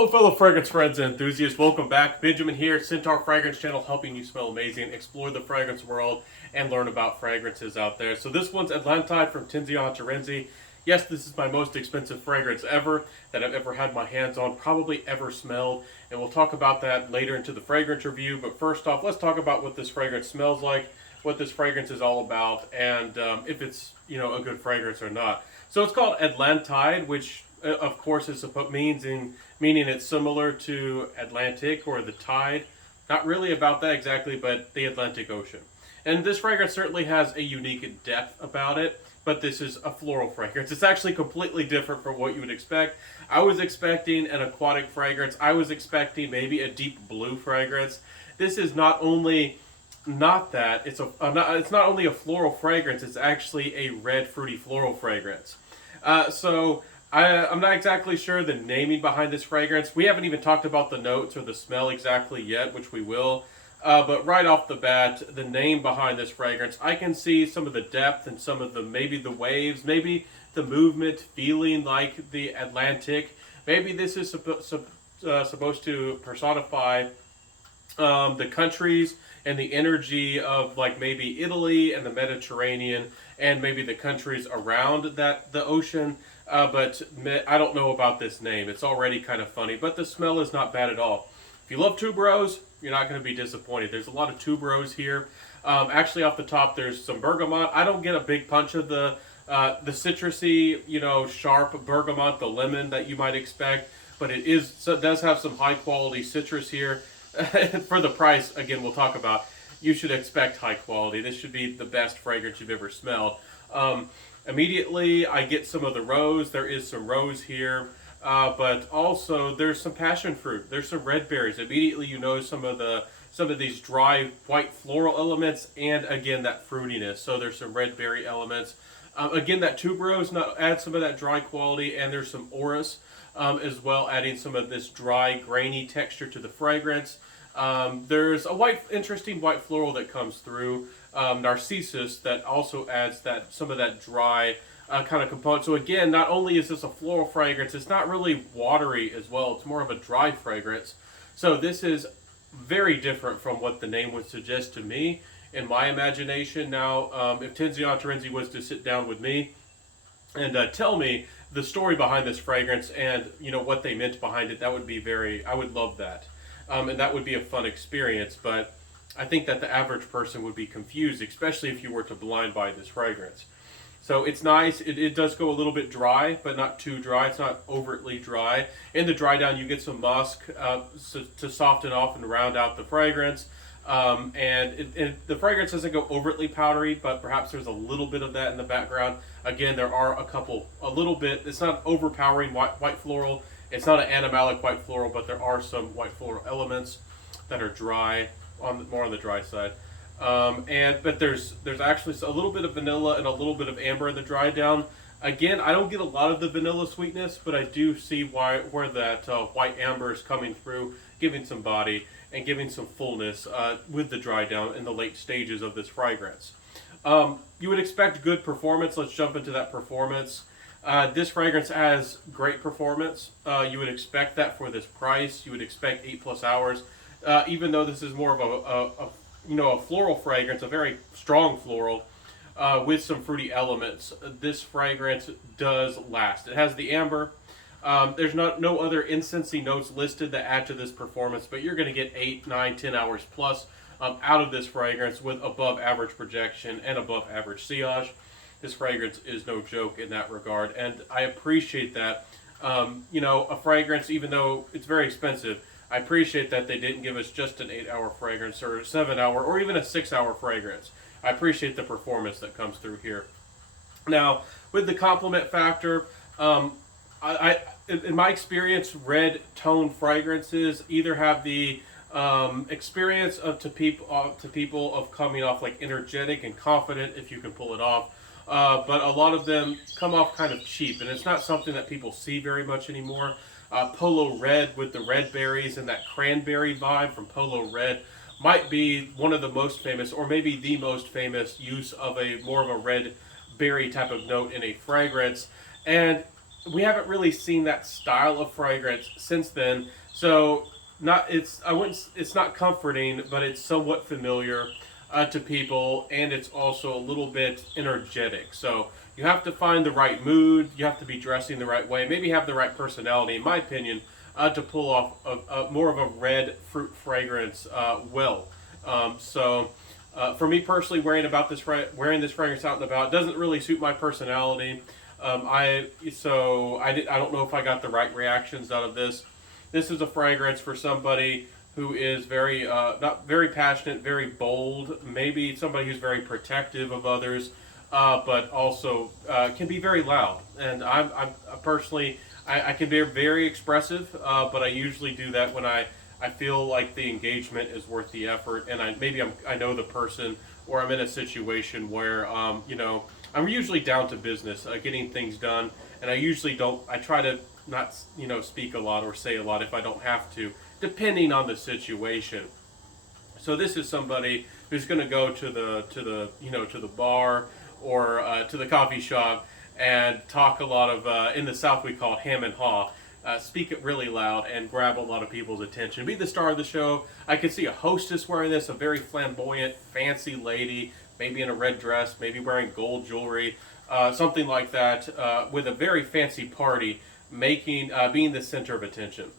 Hello, fellow fragrance friends and enthusiasts. Welcome back. Benjamin here, Centaur Fragrance Channel, helping you smell amazing, explore the fragrance world, and learn about fragrances out there. So this one's Atlantide from Tiziana Terenzi. Yes, this is my most expensive fragrance ever that I've ever had my hands on, probably ever smelled. And we'll talk about that later into the fragrance review. But first off, let's talk about what this fragrance smells like, what this fragrance is all about, and if it's a good fragrance or not. So it's called Atlantide, which of course is meaning it's similar to Atlantic or the tide. Not really about that exactly, but the Atlantic Ocean. And this fragrance certainly has a unique depth about it, but this is a floral fragrance. It's actually completely different from what you would expect. I was expecting an aquatic fragrance. I was expecting maybe a deep blue fragrance. This is not only not that, it's not only a floral fragrance, it's actually a red fruity floral fragrance. I'm not exactly sure the naming behind this fragrance. We haven't even talked about the notes or the smell exactly yet, which we will. But right off the bat, the name behind this fragrance, I can see some of the depth and some of maybe the waves, maybe the movement feeling like the Atlantic. Maybe this is supposed to personify the countries and the energy of like maybe Italy and the Mediterranean and maybe the countries around the ocean. But I don't know about this name. It's already kind of funny, but the smell is not bad at all. If you love tuberose, you're not going to be disappointed. There's a lot of tuberose here. Actually, off the top, there's some bergamot. I don't get a big punch of the citrusy, sharp bergamot, the lemon that you might expect, but it does have some high quality citrus here. For the price, again, we'll talk about. You should expect high quality. This should be the best fragrance you've ever smelled. Immediately, I get some of the rose. There is some rose here, but also there's some passion fruit. There's some red berries. Immediately, some of these dry white floral elements, and again that fruitiness. So there's some red berry elements. Again, that tuberose adds some of that dry quality, and there's some orris as well, adding some of this dry, grainy texture to the fragrance. There's a interesting white floral that comes through. Narcissus that also adds some of that dry kind of component. So again, not only is this a floral fragrance, it's not really watery as well. It's more of a dry fragrance. So this is very different from what the name would suggest to me in my imagination. Now, if Tiziana Terenzi was to sit down with me and tell me the story behind this fragrance and what they meant behind it, I would love that. And that would be a fun experience, but I think that the average person would be confused, especially if you were to blind buy this fragrance. So it's nice. It does go a little bit dry, but not too dry. It's not overtly dry. In the dry down, you get some musk to soften off and round out the fragrance. And the fragrance doesn't go overtly powdery, but perhaps there's a little bit of that in the background. Again, there are a little bit. It's not overpowering white floral. It's not an animalic white floral, but there are some white floral elements that are dry, more on the dry side. But there's actually a little bit of vanilla and a little bit of amber in the dry down. Again, I don't get a lot of the vanilla sweetness, but I do see where that white amber is coming through, giving some body and giving some fullness with the dry down in the late stages of this fragrance. You would expect good performance. Let's jump into that performance. This fragrance has great performance. You would expect that for this price. You would expect 8+ hours. Even though this is more of a floral fragrance, a very strong floral with some fruity elements, this fragrance does last. It has the amber. There's no other incensey notes listed that add to this performance, but you're going to get 8, 9, 10 hours plus out of this fragrance with above average projection and above average sillage. This fragrance is no joke in that regard, and I appreciate that. A fragrance, even though it's very expensive, I appreciate that they didn't give us just an 8-hour fragrance or a 7-hour or even a 6-hour fragrance. I appreciate the performance that comes through here. Now, with the compliment factor, in my experience, red tone fragrances either have the experience to people of coming off like energetic and confident, if you can pull it off. But a lot of them come off kind of cheap, and it's not something that people see very much anymore. Polo Red with the red berries and that cranberry vibe from Polo Red might be one of the most famous, or maybe the most famous use of more of a red berry type of note in a fragrance. And we haven't really seen that style of fragrance since then. So not it's I wouldn't it's not comforting, but it's somewhat familiar to people, and it's also a little bit energetic. So you have to find the right mood. You have to be dressing the right way. Maybe have the right personality, in my opinion, to pull off more of a red fruit fragrance well. For me personally, wearing this fragrance out and about doesn't really suit my personality. I don't know if I got the right reactions out of this. This is a fragrance for somebody who is very not very passionate, very bold. Maybe somebody who's very protective of others, but also can be very loud. And I'm personally I can be very expressive, but I usually do that when I feel like the engagement is worth the effort, and I know the person, or I'm in a situation where I'm usually down to business, getting things done, and I usually don't. I try to not speak a lot or say a lot if I don't have to, depending on the situation. So this is somebody who's going to go to the bar or to the coffee shop and talk a lot of in the South we call it ham and haw. Speak it really loud and grab a lot of people's attention. Be the star of the show. I could see a hostess wearing this, a very flamboyant, fancy lady, maybe in a red dress, maybe wearing gold jewelry, something like that, with a very fancy party, being the center of attention.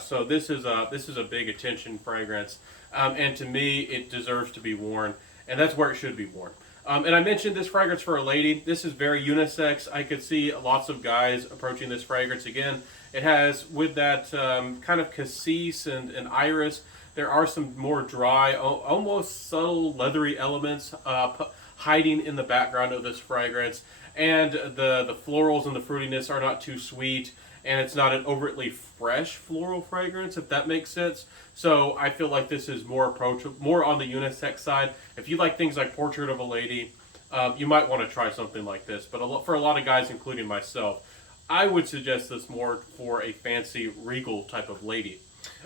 So this is a big attention fragrance, and to me, it deserves to be worn, and that's where it should be worn. And I mentioned this fragrance for a lady. This is very unisex. I could see lots of guys approaching this fragrance. Again, it has, with that kind of cassis and iris, there are some more dry, almost subtle leathery elements hiding in the background of this fragrance. And the florals and the fruitiness are not too sweet, and it's not an overtly fresh floral fragrance, if that makes sense. So I feel like this is more approachable, more on the unisex side. If you like things like Portrait of a Lady, you might want to try something like this. But for a lot of guys, including myself, I would suggest this more for a fancy, regal type of lady.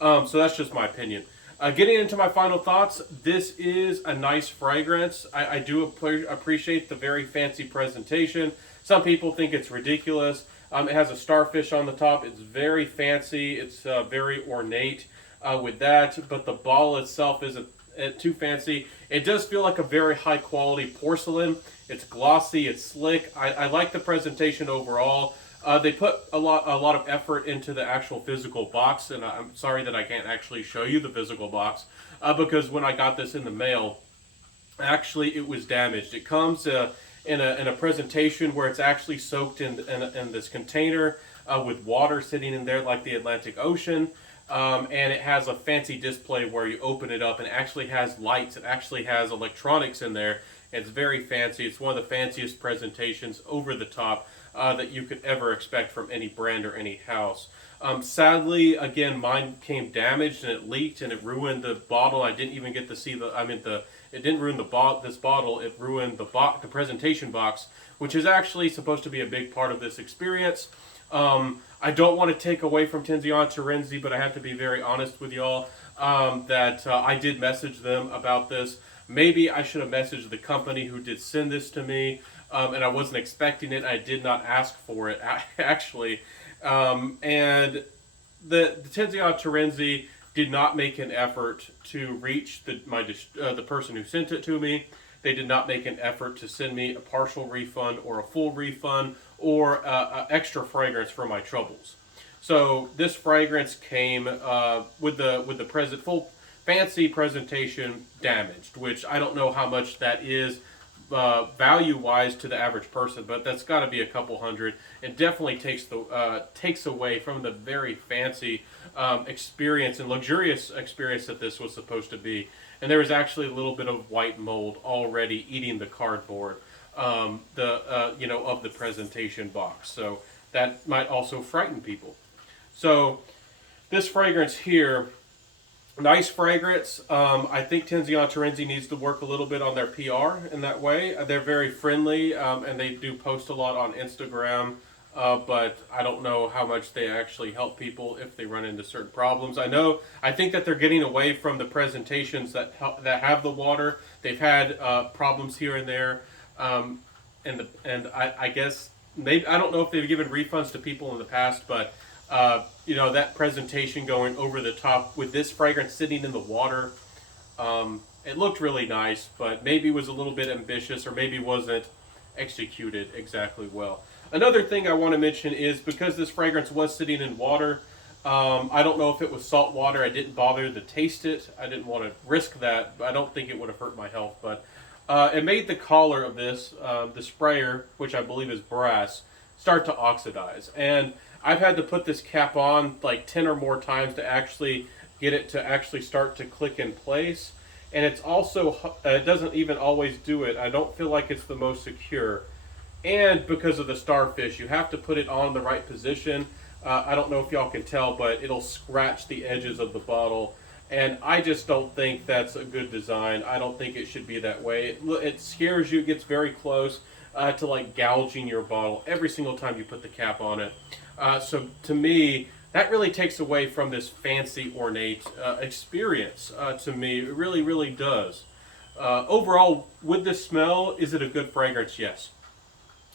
So that's just my opinion. Getting into my final thoughts, this is a nice fragrance. I do appreciate the very fancy presentation. Some people think it's ridiculous. It has a starfish on the top. It's very fancy. It's very ornate with that, but the bottle itself isn't too fancy. It does feel like a very high quality porcelain. It's glossy. It's slick. I like the presentation overall. They put a lot of effort into the actual physical box, and I'm sorry that I can't actually show you the physical box because when I got this in the mail, actually it was damaged. It comes in a presentation where it's actually soaked in this container with water sitting in there like the Atlantic Ocean. And it has a fancy display where you open it up and it actually has lights. It actually has electronics in there. It's very fancy. It's one of the fanciest presentations over the top that you could ever expect from any brand or any house. Sadly, again, mine came damaged and it leaked and it ruined the bottle. I didn't even get to see it didn't ruin this bottle. It ruined the presentation box, which is actually supposed to be a big part of this experience. I don't want to take away from Tiziana Terenzi, but I have to be very honest with y'all that I did message them about this. Maybe I should have messaged the company who did send this to me, and I wasn't expecting it. I did not ask for it, actually. And the Tiziana Terenzi did not make an effort to reach the person who sent it to me. They did not make an effort to send me a partial refund or a full refund or extra fragrance for my troubles. So this fragrance came with the full fancy presentation damaged, which I don't know how much that is value-wise to the average person, but that's got to be a couple hundred. It definitely takes away from the very fancy experience and luxurious experience that this was supposed to be. And there was actually a little bit of white mold already eating the cardboard of the presentation box. So that might also frighten people. So this fragrance here, nice fragrance. I think Tiziana Terenzi needs to work a little bit on their PR in that way. They're very friendly and they do post a lot on Instagram. But I don't know how much they actually help people if they run into certain problems. I think that they're getting away from the presentations that have the water. They've had problems here and there, and I guess maybe I don't know if they've given refunds to people in the past, but you know, that presentation going over the top with this fragrance sitting in the water, it looked really nice, but maybe was a little bit ambitious, or maybe wasn't executed exactly well. Another thing I want to mention is, because this fragrance was sitting in water, I don't know if it was salt water. I didn't bother to taste it. I didn't want to risk that. I don't think it would have hurt my health, but it made the collar of this, the sprayer, which I believe is brass, start to oxidize. And I've had to put this cap on like 10 or more times to actually get it to actually start to click in place. And it's also, it doesn't even always do it. I don't feel like it's the most secure. And because of the starfish, you have to put it on the right position. I don't know if y'all can tell, but it'll scratch the edges of the bottle. And I just don't think that's a good design. I don't think it should be that way. It scares you. It gets very close to like gouging your bottle every single time you put the cap on it. So to me, that really takes away from this fancy, ornate experience. To me, it really, really does. Overall, with this smell, is it a good fragrance? Yes.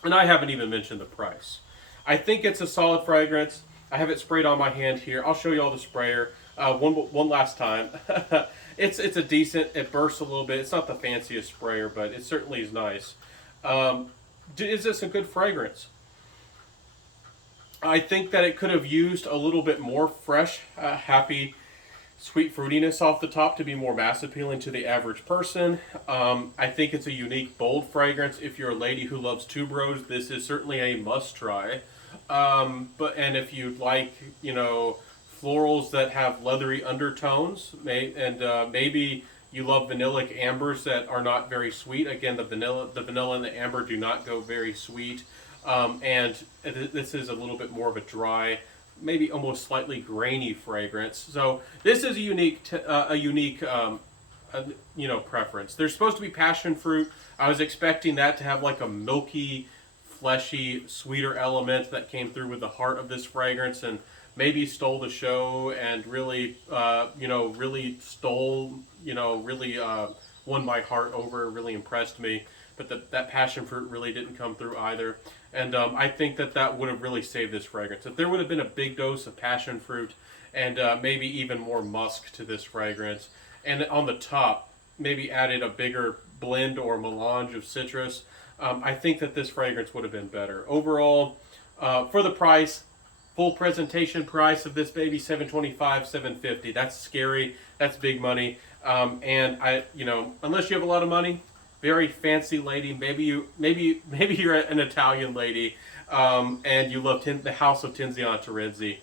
And I haven't even mentioned the price. I think it's a solid fragrance. I have it sprayed on my hand here. I'll show you all the sprayer one last time. It's a decent. It bursts a little bit. It's not the fanciest sprayer, but it certainly is nice. Is this a good fragrance? I think that it could have used a little bit more fresh, happy, sweet fruitiness off the top to be more mass appealing to the average person. I think it's a unique, bold fragrance. If you're a lady who loves tuberose, this is certainly a must try. And if you like, you know, florals that have leathery undertones, maybe you love vanillic ambers that are not very sweet. Again, the vanilla and the amber do not go very sweet. And this is a little bit more of a dry, maybe almost slightly grainy fragrance. So this is a unique you know, preference. There's supposed to be passion fruit. I was expecting that to have like a milky, fleshy, sweeter element that came through with the heart of this fragrance, and maybe stole the show and really, you know, really stole, you know, really won my heart over, really impressed me. But that passion fruit really didn't come through either. And I think that would have really saved this fragrance. If there would have been a big dose of passion fruit and maybe even more musk to this fragrance, and on the top, maybe added a bigger blend or melange of citrus, I think that this fragrance would have been better. Overall, for the price, full presentation price of this baby, $725, $750. That's scary. That's big money. And you know, unless you have a lot of money, very fancy lady, maybe you're an Italian lady, and you love the House of Tiziana Terenzi.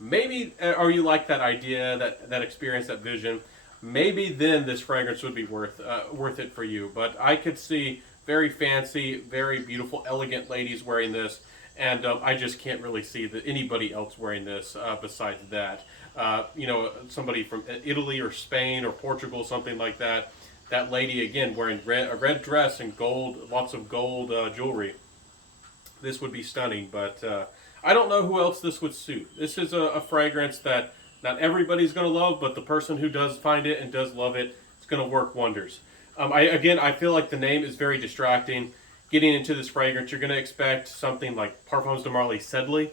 Maybe, or you like that idea, that experience, that vision. Maybe then this fragrance would be worth it for you. But I could see very fancy, very beautiful, elegant ladies wearing this, and I just can't really see anybody else wearing this besides that. You know, somebody from Italy or Spain or Portugal, something like that. That lady, again, wearing a red dress and gold, lots of gold jewelry. This would be stunning, but I don't know who else this would suit. This is a fragrance that not everybody's going to love, but the person who does find it and does love it, it's going to work wonders. I feel like the name is very distracting. Getting into this fragrance, you're going to expect something like Parfums de Marly Sedley.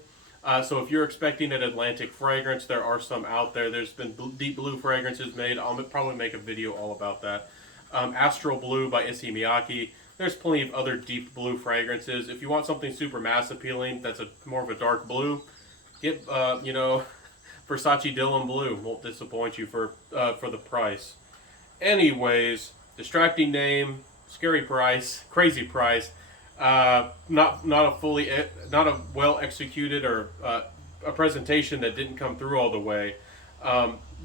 So if you're expecting an Atlantic fragrance, there are some out there. There's been deep blue fragrances made. I'll probably make a video all about that. Astral Blue by Issey Miyake. There's plenty of other deep blue fragrances. If you want something super mass appealing, that's more of a dark blue, get you know, Versace Dylan Blue. Won't disappoint you for the price. Anyways, distracting name, scary price, crazy price. Not a well executed, or a presentation that didn't come through all the way.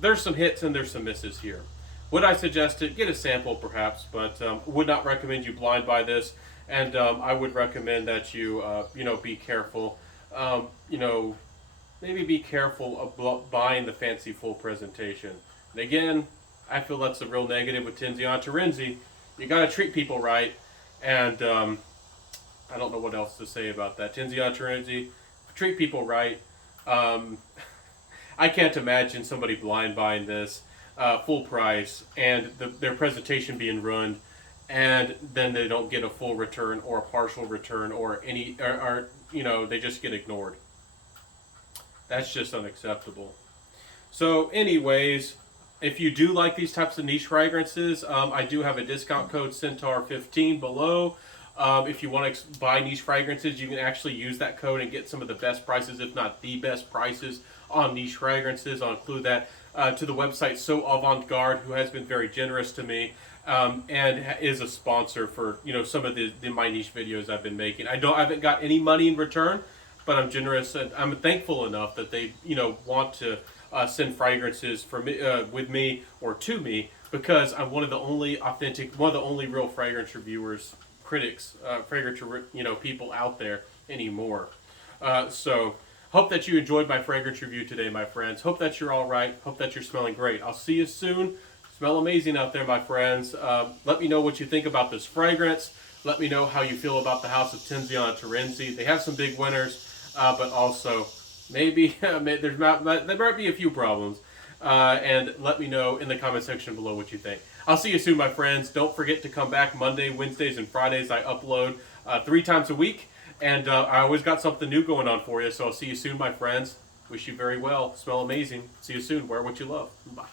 There's some hits and there's some misses here. Would I suggest it? Get a sample perhaps, but would not recommend you blind buy this. And I would recommend that you, you know, be careful. You know, maybe be careful of buying the fancy full presentation. And again, I feel that's the real negative with Tiziana Terenzi. You got to treat people right, and I don't know what else to say about that. Tiziana Terenzi, treat people right. I can't imagine somebody blind buying this full price and their presentation being ruined. and then they don't get a full return or a partial return or any, or they just get ignored. That's just unacceptable. So, anyways, if you do like these types of niche fragrances, I do have a discount code Centaur15 below. If you want to buy niche fragrances, you can actually use that code and get some of the best prices, if not the best prices, on niche fragrances. I'll include that to the website So Avant Garde, who has been very generous to me and is a sponsor for some of the my niche videos I've been making. I haven't got any money in return, but I'm generous and I'm thankful enough that they want to send fragrances for me with me or to me, because I'm one of the only real fragrance reviewers, critics, fragrance people out there anymore. So hope that you enjoyed my fragrance review today, my friends. Hope that you're all right. Hope that you're smelling great. I'll see you soon. Smell amazing out there, my friends. Let me know what you think about this fragrance. Let me know how you feel about the house of Tiziana Terenzi. They have some big winners, but also maybe there might be a few problems. And let me know in the comment section below what you think. I'll see you soon, my friends. Don't forget to come back Monday, Wednesdays, and Fridays. I upload 3 times a week, and I always got something new going on for you. So I'll see you soon, my friends. Wish you very well. Smell amazing. See you soon. Wear what you love. Bye.